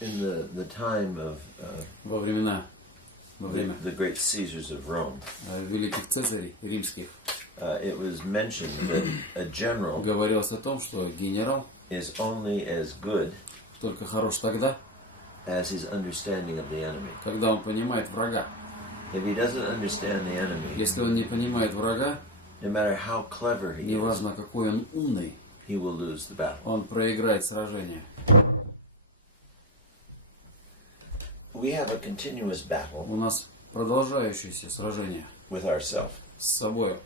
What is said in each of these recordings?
In the time of Во время the great Caesars of Rome, великих цезарей римских it was mentioned that a general говорилось о том, что генерал is only as good только хорош тогда, as his understanding of the enemy. когда он понимает врага. If he doesn't understand the enemy, Если он не понимает врага, no matter how clever he is, неважно какой он умный, he will lose the battle. он проиграет сражение. We have a continuous battle У нас продолжающееся сражение with ourselves. с собой.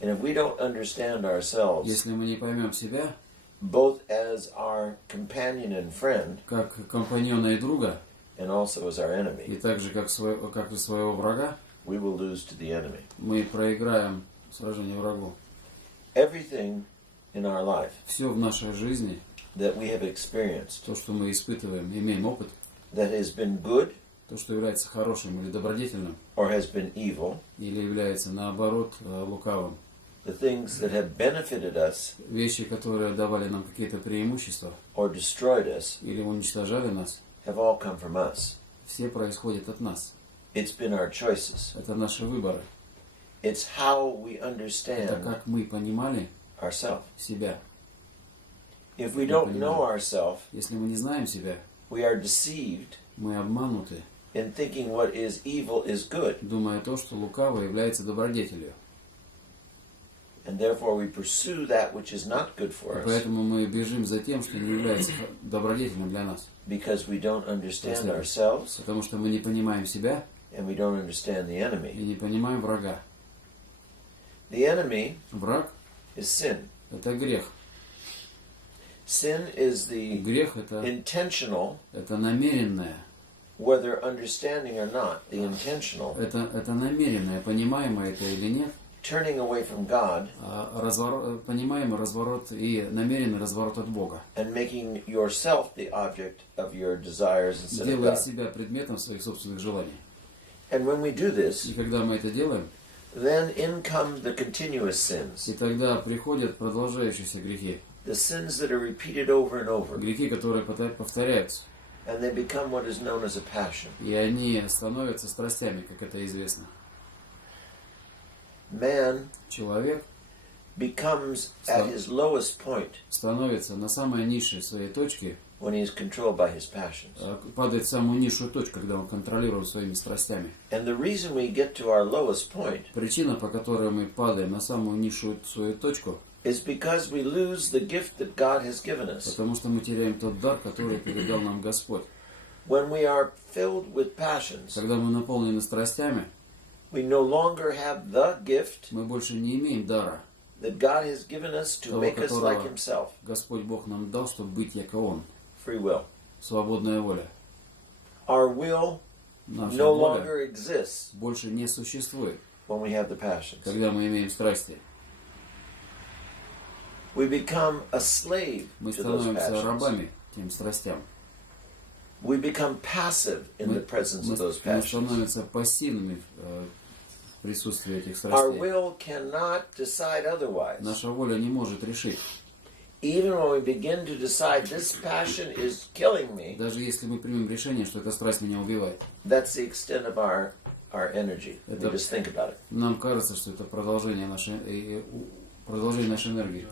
And if we don't understand ourselves, Если мы не поймем себя, both as our companion and friend, как компаньона и друга, and also as our enemy, и также как и своего врага, we will lose to the enemy. мы проиграем сражение врагу. Everything in our life Все в нашей жизни, that we have experienced, то, что мы испытываем, имеем опыт, that has been good то, что является хорошим или добродетельным, or has been evil, или является, наоборот, лукавым, the things that have benefited us вещи, которые давали нам какие-то преимущества or destroyed us, или уничтожали нас, have all come from us. все происходят от нас. It's been our choices. Это наши выборы. It's how we Это understand как мы понимали ourselves. себя. If we don't know ourselves, Если мы не знаем себя, we are deceived мы обмануты, in thinking what is evil is good, думая то, что лукаво является добродетелью. and therefore we pursue that which is not good И for us поэтому мы бежим за тем, что не является добродетельным для нас. because we don't understand ourselves Потому что мы не понимаем себя and we don't understand the и enemy. не понимаем врага. The enemy Враг is sin. – это грех. Sin is the Грех – это намеренное, намеренное. whether understanding or not, the intentional, Это намеренное, понимаемо это или нет, turning away from God понимаемый разворот и намеренный разворот от Бога. and making yourself the object of your desires instead of Делая God. себя предметом своих собственных желаний. And when we do this, И когда мы это делаем, then in come the continuous sins, и тогда приходят продолжающиеся грехи. the sins that are repeated over and over, Грехи, которые повторяются. and they become what is known as a passion. И они становятся страстями, как это известно. Man Человек becomes at his lowest point становится на самой низшей своей точке, when he is controlled by his passions. падает в самую низшую точку, когда он контролирует своими страстями. And the reason we get to our lowest point Причина, по которой мы падаем на самую низшую свою точку, is because we lose the gift that God has given us. потому что мы теряем тот дар, который передал нам Господь. When we are filled with passions, Когда мы наполнены страстями, we no longer have the gift мы больше не имеем дара, that God has given us to того, make us like которого Himself. Господь Бог нам дал, чтобы быть яко Он. Free will. Свободная воля. Our will Наша no воля longer exists больше не существует, when we have the passions. когда мы имеем страсти. We become a slave Мы to those становимся passions. рабами тем страстям. We become passive in the presence of those Мы passions. становимся пассивными в присутствии этих Our страстей. will cannot decide otherwise. Наша воля не может решить. Even when we begin to decide this passion is killing me, Даже если мы примем решение, что эта страсть меня убивает, that's the extent of our energy. We Это- just think about it. нам кажется, что это продолжение нашей энергии.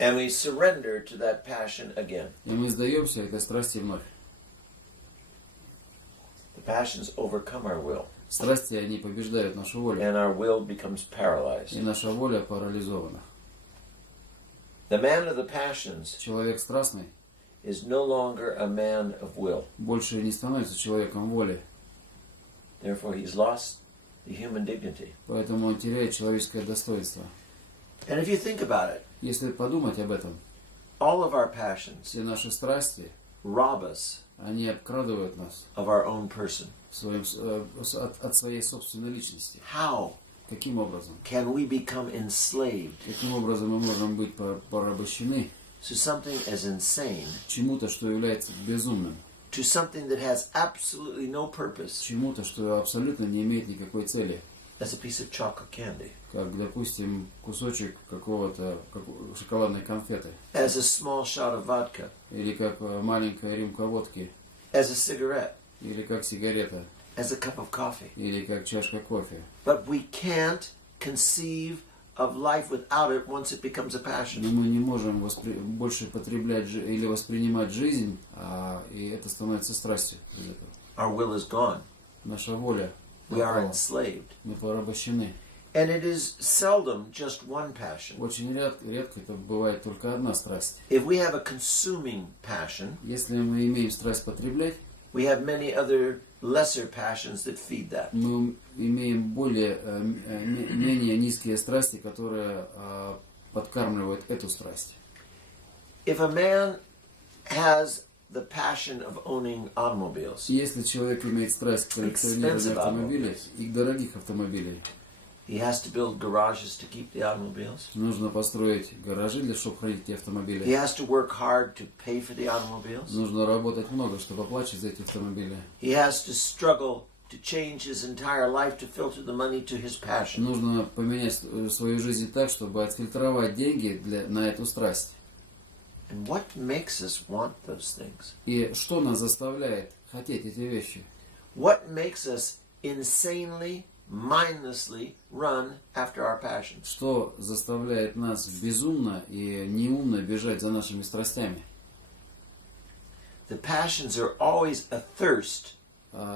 And we surrender to that passion again. И мы сдаемся этой страсти вновь. The passions overcome our will, Страсти, они побеждают нашу волю. and our will becomes И paralyzed. наша воля парализована. The man of the passions Человек страстный is no longer a man of will. больше не становится человеком воли. Therefore, he's lost the human dignity. Поэтому он теряет человеческое достоинство. And if you think about it, Если подумать об этом, all of our passions все наши страсти, rob us они обкрадывают нас of our own person. от своей собственной личности. How Каким образом? can we become enslaved Каким образом мы можем быть порабощены to something as insane, чему-то, что является безумным, to something that has absolutely no purpose, чему-то, что абсолютно не имеет никакой цели, as a piece of chocolate candy, как, допустим, кусочек какого-то шоколадной конфеты, as a small shot of vodka, или как маленькая рюмка водки, as a cigarette, или как сигарета, as a cup of coffee. или как чашка кофе. But we can't conceive of life without it once it becomes a Но passion. мы не можем больше потреблять или воспринимать жизнь, и это становится страстью из этого. Our will is gone. Наша воля We are пропала. enslaved. Мы порабощены. And it is seldom just one passion. Очень редко это бывает только одна страсть. If we have a consuming passion, Если мы имеем страсть потреблять, we have many other lesser passions that feed that. мы имеем менее низкие страсти, которые подкармливают эту страсть. If a man has the passion of owning automobiles, Если человек имеет страсть к коллекционированию автомобилей и к дорогих автомобилей, he has to build garages to keep the automobiles. нужно построить гаражи, чтобы хранить эти He автомобили. has to work hard to pay for the automobiles. Нужно работать много, чтобы оплачивать за эти автомобили. He has to struggle to change his entire life to filter the money to his passion. Нужно поменять свою жизнь так, чтобы отфильтровать деньги на эту страсть. And what makes us want those things? И что нас заставляет хотеть эти вещи? What makes us insanely, mindlessly run after our passions? Что заставляет нас безумно и неумно бежать за нашими страстями? The passions are always a thirst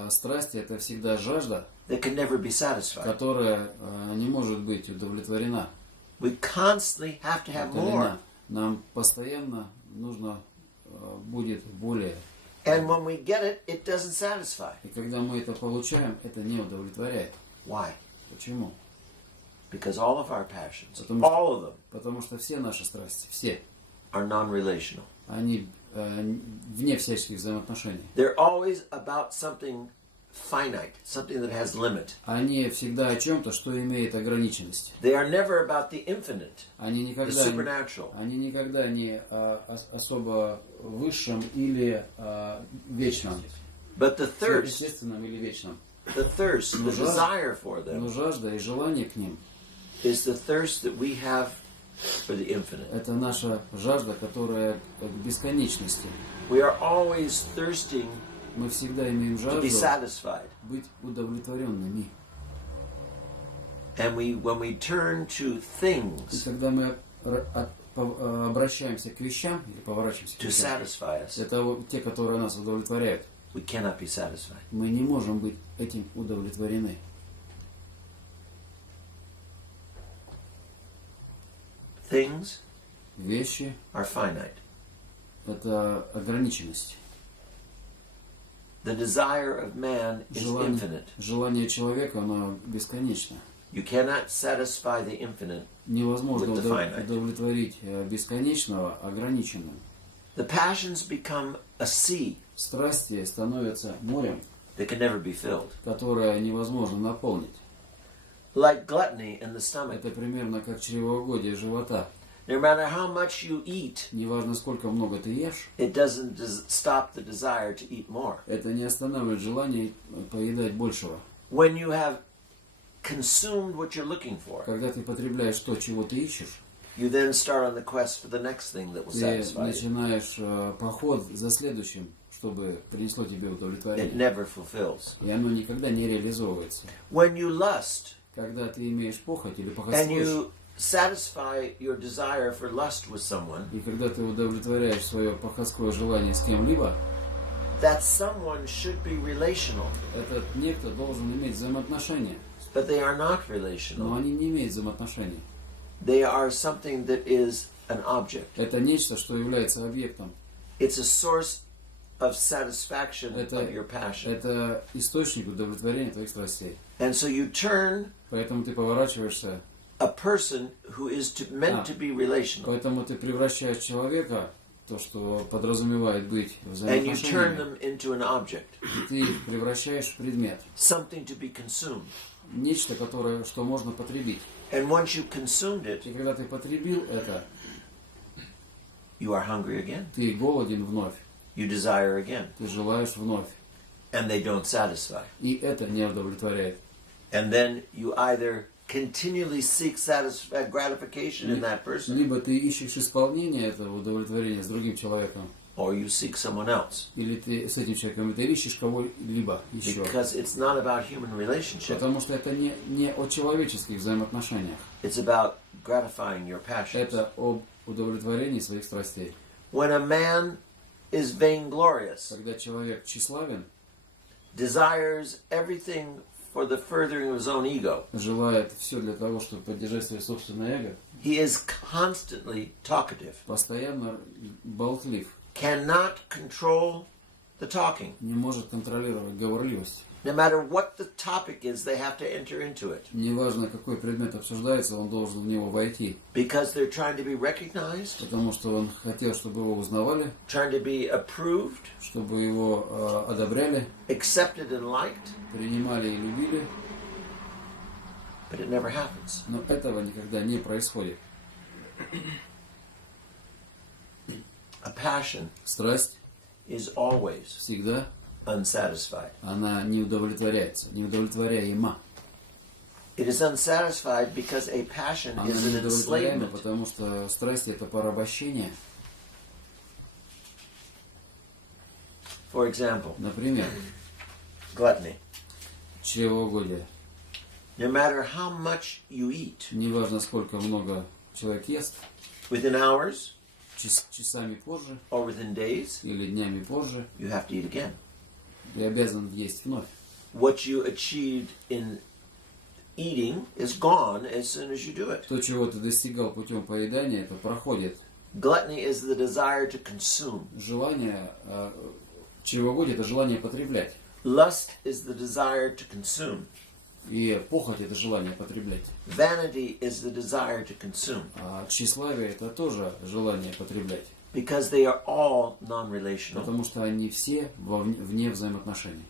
Страсти — это всегда жажда, that can never be satisfied. которая не может быть удовлетворена. We constantly have to have more. Утолена. Нам постоянно нужно будет более. And when we get it, it doesn't satisfy. И когда мы это получаем, это не удовлетворяет. Why? Почему? Because all of our passions, Потому что- all of them, Потому что все наши страсти, все, are non-relational. они вне всяческих взаимоотношений. They're always about something finite, something that has limit. Они всегда о чем-то, что имеет ограниченность. They are never about the infinite, Они the никогда, supernatural. они никогда не особо высшем или вечном. But the thirst, Сверхъестественном или вечном. the thirst, the Но жажда- desire for Но them жажда и желание к ним is the thirst that we have for the infinite. — это наша жажда, которая к бесконечности. We are always thirsting Мы всегда имеем to be жажду satisfied. быть удовлетворенными. And when we turn to И things когда мы обращаемся к вещам или поворачиваемся к to вещам, satisfy us, это те, которые нас удовлетворяют, we cannot be satisfied. мы не можем быть этим удовлетворены. Things Вещи are finite. — это ограниченность. The desire of man is infinite. Желание человека, оно бесконечно. You cannot satisfy the infinite. Невозможно With the finite. удовлетворить бесконечного ограниченным. The passions become a sea Страсти становятся морем, that can never be filled. которое невозможно наполнить. Like gluttony in the stomach. Это примерно как чревоугодие живота. No matter how much you eat, Неважно, сколько много ты ешь, it doesn't stop the desire to eat more. это не останавливает желание поедать большего. When you have consumed what you're looking for, Когда ты потребляешь то, чего ты ищешь, you then start on the quest for the next thing that will ты satisfy you. начинаешь поход за следующим, чтобы принесло тебе It удовлетворение. never fulfills. И оно никогда не реализовывается. When you lust Когда ты имеешь похоть или and похотствуешь, you satisfy your desire for lust with someone, и когда ты удовлетворяешь свое похотское желание с кем-либо, that someone should be relational, этот некто должен иметь взаимоотношения. but they are not Но relational. они не имеют взаимоотношений. They are something that is an object. Это нечто, что является объектом. It's a source of satisfaction Это- of your passion. Это источник удовлетворения твоих страстей. And so you turn Поэтому ты поворачиваешься, a person who is meant to be relational, поэтому ты превращаешь человека, то, что подразумевает быть and you turn взаимоотношениями, them into an object, и ты их превращаешь в предмет. something to be consumed. Нечто, что можно потребить. And once you've consumed it, И когда ты потребил это, you are hungry again. ты голоден вновь, You desire again. ты желаешь вновь. And they don't satisfy. И это не удовлетворяет. And then you either continually seek gratification in that person, Либо ты ищешь исполнение этого удовлетворения с другим человеком, or you seek someone else. или ты с этим человеком, и ты ищешь кого-либо еще. Because it's not about human relationship. Потому что это не о человеческих взаимоотношениях. It's about gratifying your passions. Это об удовлетворении своих страстей. When a man is vainglorious, Когда человек тщеславен, desires everything for the furthering of his own ego, желает все для того, чтобы поддержать свое собственное эго, he is constantly talkative, постоянно болтлив, cannot control the talking. не может контролировать говорливость. No matter what the topic is, they have to enter into it. Неважно, какой предмет обсуждается, он должен в него войти. Because they're trying to be recognized, Потому что он хотел, чтобы его узнавали, trying to be approved, чтобы его одобряли, accepted and liked, принимали и любили. but it never happens. Но этого никогда не происходит. A passion Страсть is always всегда, unsatisfied. она не удовлетворяется, неудовлетворяема. It is unsatisfied because a passion Она is an неудовлетворяема, enslavement. потому что страсть — это порабощение. For example, Например, gluttony. чревоугодие. No matter how much you eat, Неважно, сколько много человек ест, within hours часами позже or within days, или днями позже, you have to eat again. ты обязан есть вновь. What you achieved in eating is gone as soon as you do it. То, чего ты достигал путем поедания, это проходит. Gluttony is the desire to consume. Желание, чревоугодие — это желание потреблять. Lust is the desire to consume. И похоть — это желание потреблять. Vanity is the desire to consume. А тщеславие — это тоже желание потреблять. Because they are all non-relational. Потому что они все вне взаимоотношений.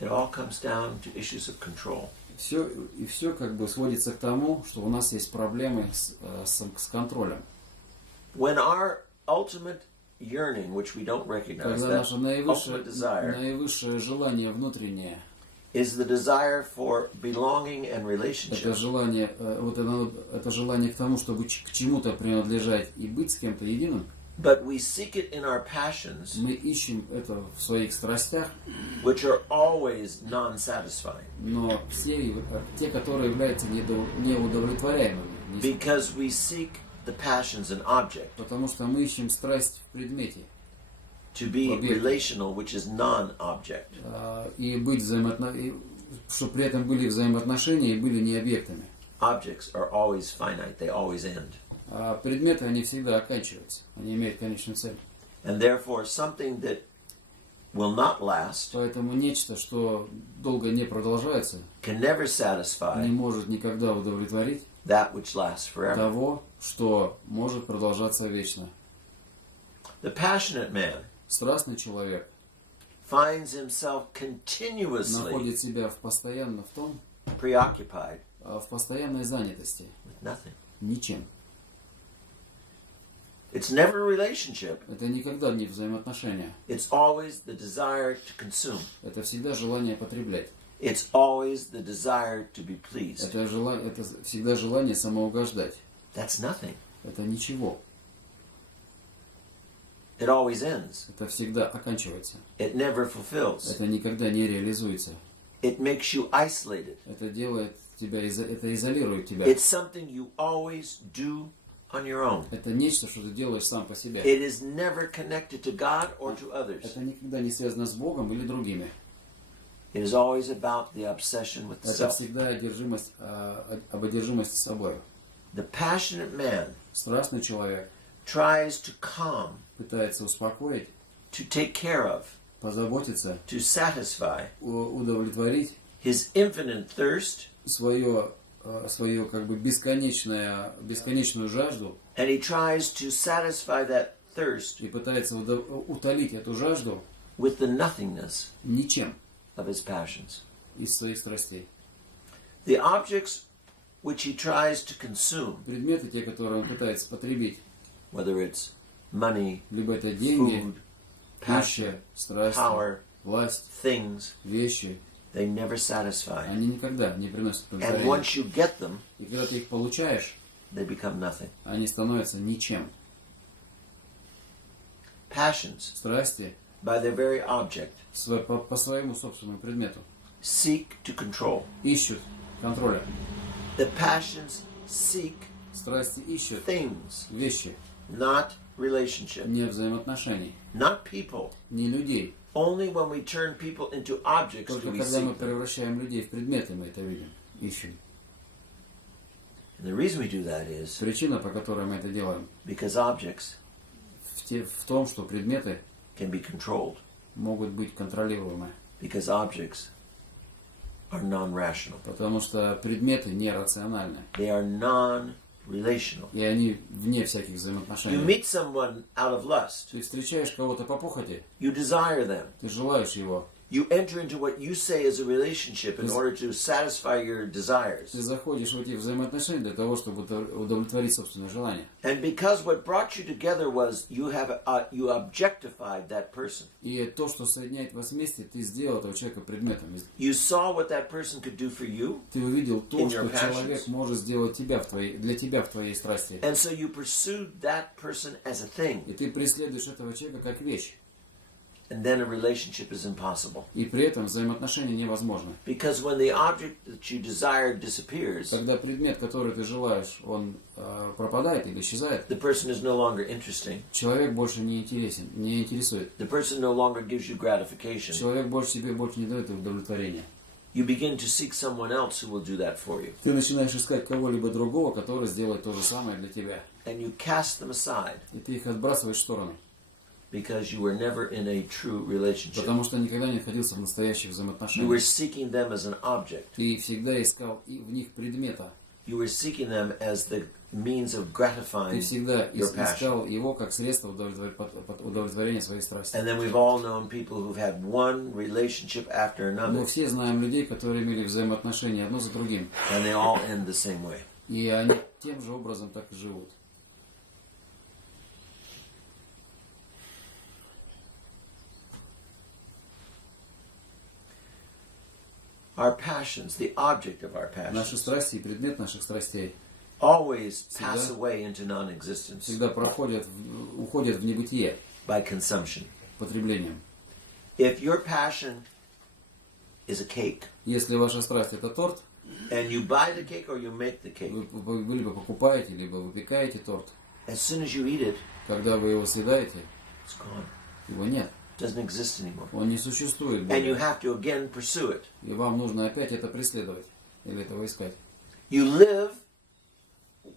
It all comes down to issues of control. Все как бы сводится к тому, что у нас есть проблемы с контролем. When our ultimate yearning, which we don't recognize, Когда that наше ultimate desire наивысшее желание внутреннее, is the desire for belonging and это relationship. желание, это желание к тому, чтобы к чему-то принадлежать и быть с кем-то единым, But we seek it in our passions, мы ищем это в своих страстях, which are always non-satisfying. но все те, которые являются неудовлетворяемыми. Because we seek the passions in object, Потому что мы ищем страсть в предмете. to be relational, which is non-object. И быть чтобы при этом были взаимоотношения и были не объектами. Objects are always finite, they always end. А предметы, они всегда оканчиваются, они имеют конечную цель. And therefore, something that will not last, Поэтому нечто, что долго не продолжается, can never не satisfy может никогда удовлетворить that which lasts forever. того, что может продолжаться вечно. The passionate man Страстный человек finds himself continuously находит себя постоянно в том, preoccupied в постоянной занятости, with nothing. ничем. It's never a relationship. Это никогда не взаимоотношения. It's always the desire to consume. Это всегда желание потреблять. It's always the desire to be pleased. Это всегда желание самоугождать. That's nothing. Это ничего. It always ends. Это всегда оканчивается. It never fulfills. Это никогда не реализуется. It makes you isolated. Это делает тебя, это изолирует тебя. It's something you always do on your own. Это нечто, что ты делаешь сам по себе. It is never connected to God or to others. Это никогда не связано с Богом или другими. It is always about the obsession with Это self. всегда об одержимости собой. The passionate man Страстный человек tries to calm, пытается успокоить, to take care of, позаботиться, to satisfy удовлетворить his infinite thirst, свою как бы бесконечную жажду, and he tries to satisfy that thirst и пытается утолить эту жажду with the nothingness ничем of his passions. из своих страстей. The objects which he tries to consume, Предметы, те, которые он пытается потребить, whether it's money, либо это деньги, food, пища, passion, страсти, power, власть, things, вещи, they never satisfy. они никогда не приносят And удовлетворения. once you get them, И когда ты их получаешь, they become nothing. они становятся ничем. Passions, Страсти by their very object, по своему собственному предмету seek to control. ищут контроля. The passions seek Страсти ищут things, вещи, not relationship, не взаимоотношений, not people. не людей. Only when we turn people into objects do Только we когда мы seek them. превращаем людей в предметы, мы это видим, ищем. And the reason we do that is Причина, по которой мы это делаем, because objects в том, что предметы can be controlled, могут быть контролируемы. because objects are non-rational. Потому что предметы нерациональны. They are non-relational. И они вне всяких You взаимоотношений. meet someone out of lust. Ты встречаешь кого-то по похоти, You desire them. ты желаешь его. You enter into what you say is a relationship in Yes. order to satisfy your desires. Ты заходишь в эти взаимоотношения для того, чтобы удовлетворить собственное желание. And because what brought you together was you objectified that person. И то, что соединяет вас вместе, ты сделал этого человека предметом. You saw what that person could do for you. Ты увидел то, In что your passions. человек может сделать для тебя в твоей страсти. And so you pursued that person as a thing. И ты преследуешь этого человека как вещь. And then a relationship is impossible. И при этом взаимоотношения невозможны. Because when the object that you desire disappears, Когда предмет, который ты желаешь, он пропадает или исчезает, the person is no longer interesting. человек больше не интересен, не интересует. The person no longer gives you gratification. Человек себе больше не дает удовлетворения. You begin to seek someone else who will do that for you. Ты начинаешь искать кого-либо другого, который сделает то же самое для тебя. And you cast them aside И ты их отбрасываешь в сторону. because you were never in a true relationship. Потому что никогда не находился в настоящих You взаимоотношениях. were seeking them as an object. Ты всегда искал в них предмета. You were seeking them as the means of Ты gratifying всегда your passion. искал его как средство удовлетворения своей страсти. And then we've all known people who've had one relationship after Мы another, все знаем людей, которые имели взаимоотношения одно за другим. and they all end the same way. И они тем же образом так и живут. Our passions, the object of our Наши passions, страсти и предмет наших страстей always pass away into non-existence всегда уходят в небытие by consumption. потреблением. If your passion is a cake, Если ваша страсть это торт, and you buy the cake or you make the cake, вы либо покупаете, либо выпекаете торт. as soon as you eat it, Когда вы его съедаете, it's gone. его нет. It doesn't exist anymore. Он не существует And you более. have to again pursue it. И вам нужно опять это преследовать. Или этого искать. You live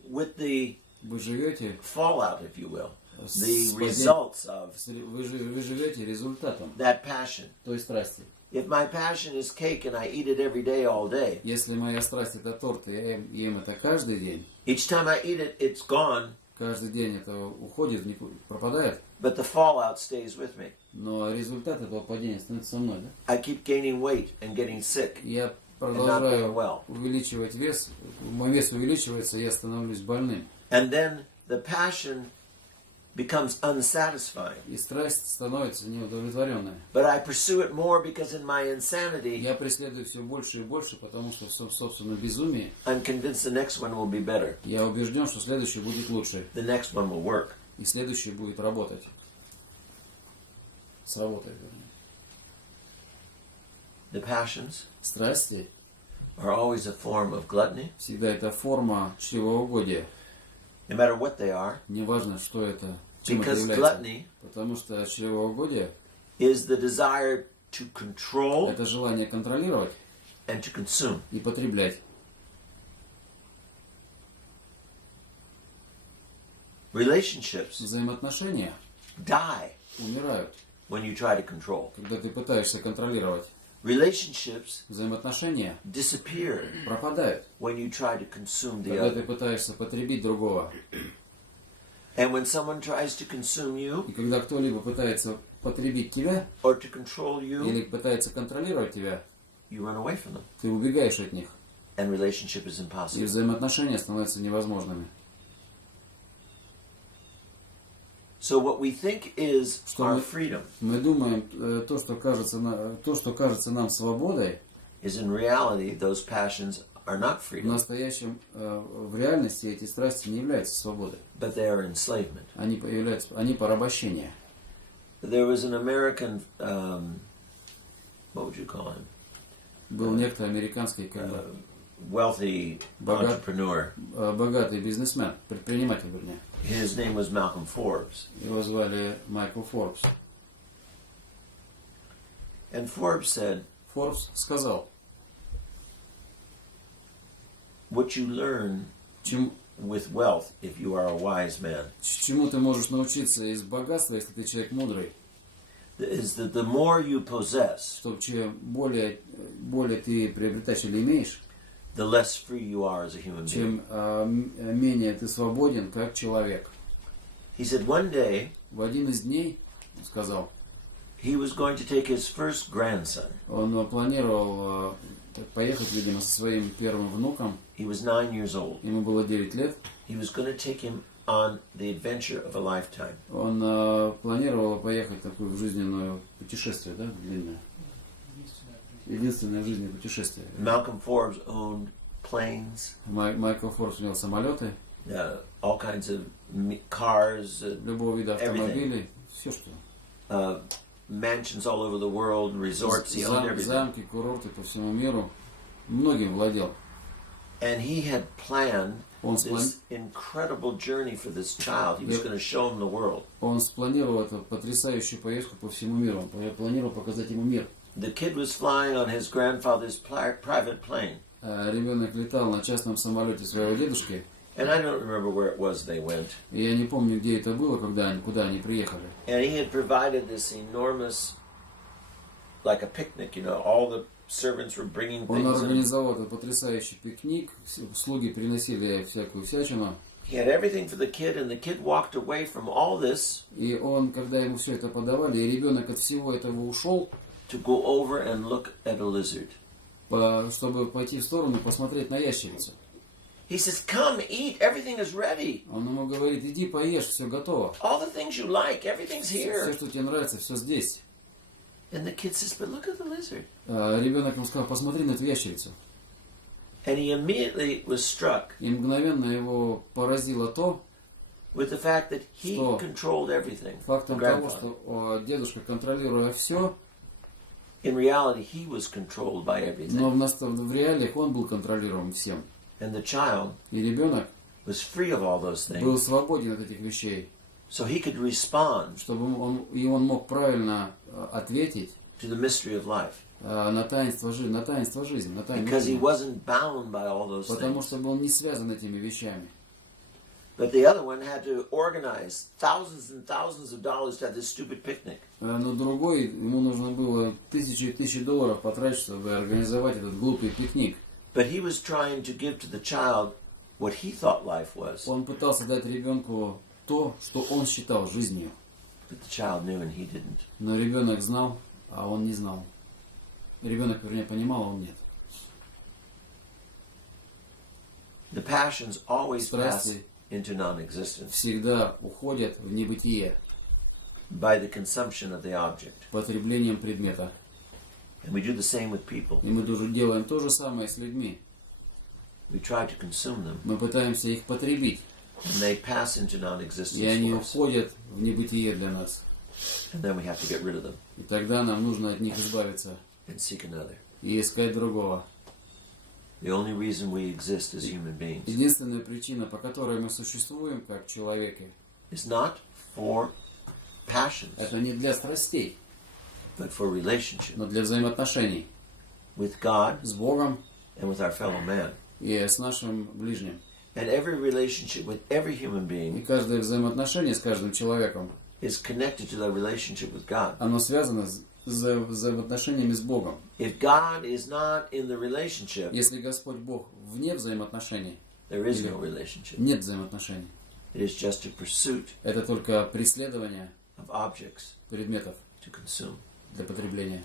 with the Вы живете, fallout, if you will, the с results of вы живете результатом that passion. той страсти. If my passion is cake and I eat it every day, all day, Если моя страсть это торт, и я ем это каждый день, each time I eat it, it's gone, каждый день это уходит, пропадает, but the fallout stays with me. но результат этого падения становится со мной. Да? I keep gaining weight and getting sick. Я not продолжаю doing well. увеличивать вес, мой вес увеличивается, я становлюсь больным. And then the passion becomes unsatisfying. И страсть становится неудовлетворенной. But I pursue it more because in my insanity, Я преследую все больше и больше, потому что в собственном безумии I'm convinced the next one will be better. я убежден, что следующий будет лучше. The next one will work. И следующий будет работать. Сработает, вернее. The passions Страсти are always a form of gluttony, всегда это форма чревоугодия. no matter what they are, Неважно, что это, чем это because является. gluttony Потому что чревоугодие is the desire to control это желание контролировать and to consume. и потреблять. Relationships Взаимоотношения die умирают, when you try to control. когда ты пытаешься контролировать. Relationships Взаимоотношения disappear пропадают, when you try to consume the когда ты other. пытаешься потребить другого. And when someone tries to consume you И когда кто-либо пытается потребить тебя or to control you, или пытается контролировать тебя, you run away from them. ты убегаешь от них. And relationship is И impossible. взаимоотношения становятся невозможными. So what we think is Что our freedom мы думаем, то, что кажется нам свободой, is in reality those passions are not в freedom, настоящем, в реальности эти страсти не являются свободой. but they are enslavement. Они порабощение. There was an American, what would you call him? Был некто американский Wealthy entrepreneur. богатый бизнесмен, предприниматель, вернее. His name was Malcolm Forbes. Его звали Майкл Форбс. And Forbes said, Форбс сказал, what you learn with wealth, if you are a wise man, чему ты можешь научиться из богатства, если ты человек мудрый, is that the more you possess, что чем более ты приобретаешь или имеешь, the less free you are as a human being. чем менее ты свободен как человек. He said one day, В один из дней, он сказал, he was going to take his first grandson. он планировал поехать, видимо, со своим первым внуком. He was 9 years old. Ему было 9 лет. He was going to take him on the adventure of a lifetime. Он планировал поехать такое в жизненное путешествие, да, длинное. Единственное в жизни путешествие. Malcolm Forbes owned planes. Майкл Форбс имел самолеты. All kinds of cars. Любого вида автомобилей. Все что. Mansions all over the world, resorts, he owned everything. Замки, курорты по всему миру. Многим владел. And he had planned this incredible journey for this child. He was going to show him the world. Он спланировал эту потрясающую поездку по всему миру. Он планировал показать ему мир. The kid was flying on his grandfather's private plane. Ребенок летал на частном самолете своего дедушки. And I don't remember where it was they went. И я не помню, где это было, куда они приехали. And he had provided this enormous, like a picnic, you know, all the servants were bringing things. Он организовал этот потрясающий пикник, слуги приносили всякую всячину. He had everything for the kid, and the kid walked away from all this. И он, когда ему все это подавали, и ребенок от всего этого ушел, to go over and look at a lizard. Чтобы пойти в сторону, посмотреть на ящерицу. He says, "Come, eat. Everything is ready." Он ему говорит, иди поешь, все готово. All the things you like, everything's here. Все, что тебе нравится, все здесь. And the kid says, "But look at the lizard." Ребенок ему сказал, посмотри на эту ящерицу. And he immediately was struck. И мгновенно его поразило то, with the fact that he controlled everything. Фактом того, что дедушка, контролируя все, in reality, he was controlled by everything. Но в реалиях он был контролируем всем. And the child и ребенок was free of all those things. Был свободен от этих вещей. So he could respond. Чтобы он мог правильно ответить to the mystery of life. На таинство жизни, на Because he wasn't bound by all those Потому things. что он не связан этими вещами. But the other one had to organize thousands and thousands of dollars to have this stupid picnic. Но другой, ему нужно было тысячи и тысячи долларов потратить, чтобы организовать этот глупый пикник. But he was trying to give to the child what he thought life was. Он пытался дать ребенку то, что он считал жизнью. But the child knew and he didn't. Но ребенок знал, а он не знал. Ребенок, вернее, понимал, а он нет. The passions always pass Страсти into non-existence всегда уходят в небытие by the consumption of the object. Потреблением предмета. And we do the same with people. И мы тоже делаем то же самое с людьми. We try to consume them. Мы пытаемся их потребить. And they pass into non-existence. И они уходят в небытие для нас. And then we have to get rid of them. И тогда нам нужно от них избавиться. And seek another. И искать другого. The only reason we exist as human beings Единственная причина, по которой мы существуем как человеки, is not for passions, это не для страстей, but for relationship но для взаимоотношений with God с Богом and with our fellow man. и с нашим ближним. And every relationship with every human И being каждое взаимоотношение с каждым человеком, is connected to the relationship with God. оно связано с взаимоотношениями с Богом. If God is not in the relationship, Если Господь Бог вне взаимоотношений, there is no relationship. нет взаимоотношений. It is just a pursuit Это только преследование of objects предметов to consume для потребления.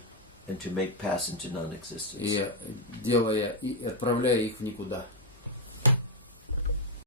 and to make pass into non-existence. И делая и отправляя их в никуда.